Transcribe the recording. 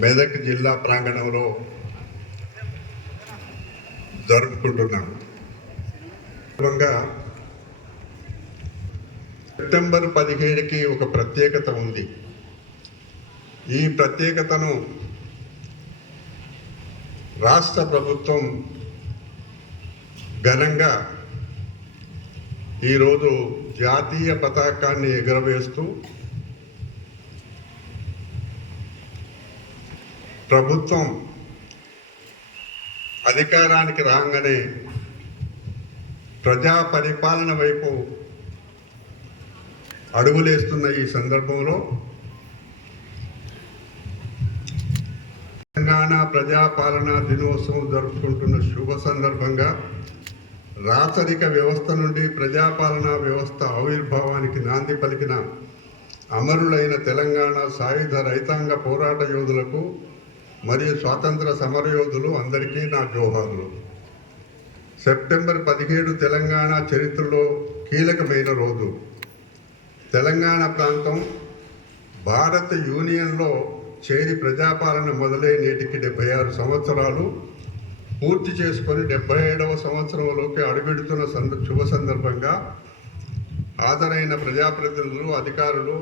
మెదక్ జిల్లా ప్రాంగణంలో జరుపుకుంటున్నాం. సెప్టెంబర్ పదిహేడుకి ఒక ప్రత్యేకత ఉంది. ఈ ప్రత్యేకతను రాష్ట్ర ప్రభుత్వం ఘనంగా ఈరోజు జాతీయ పతాకాన్ని ఎగురవేస్తూ ప్రభుత్వం అధికారానికి రాగానే ప్రజా పరిపాలన వైపు అడుగులేస్తున్న ఈ సందర్భంలో తెలంగాణ ప్రజాపాలన దినోత్సవం జరుపుకుంటున్న శుభ సందర్భంగా రాచరిక వ్యవస్థ నుండి ప్రజాపాలన వ్యవస్థ ఆవిర్భావానికి నాంది పలికిన అమరులైన తెలంగాణ సాయుధ రైతాంగ పోరాట యోధులకు మరియు స్వాతంత్ర సమరయోధులు అందరికీ నా జోహార్లు. సెప్టెంబర్ పదిహేడు తెలంగాణ చరిత్రలో కీలకమైన రోజు. తెలంగాణ ప్రాంతం భారత యూనియన్లో చేరి ప్రజాపాలన మొదలై నేటికి డెబ్బై ఆరు సంవత్సరాలు పూర్తి చేసుకొని డెబ్బై ఏడవ సంవత్సరంలోకి అడుగెడుతున్న సంద శుభ సందర్భంగా హాజరైన ప్రజాప్రతినిధులు అధికారులు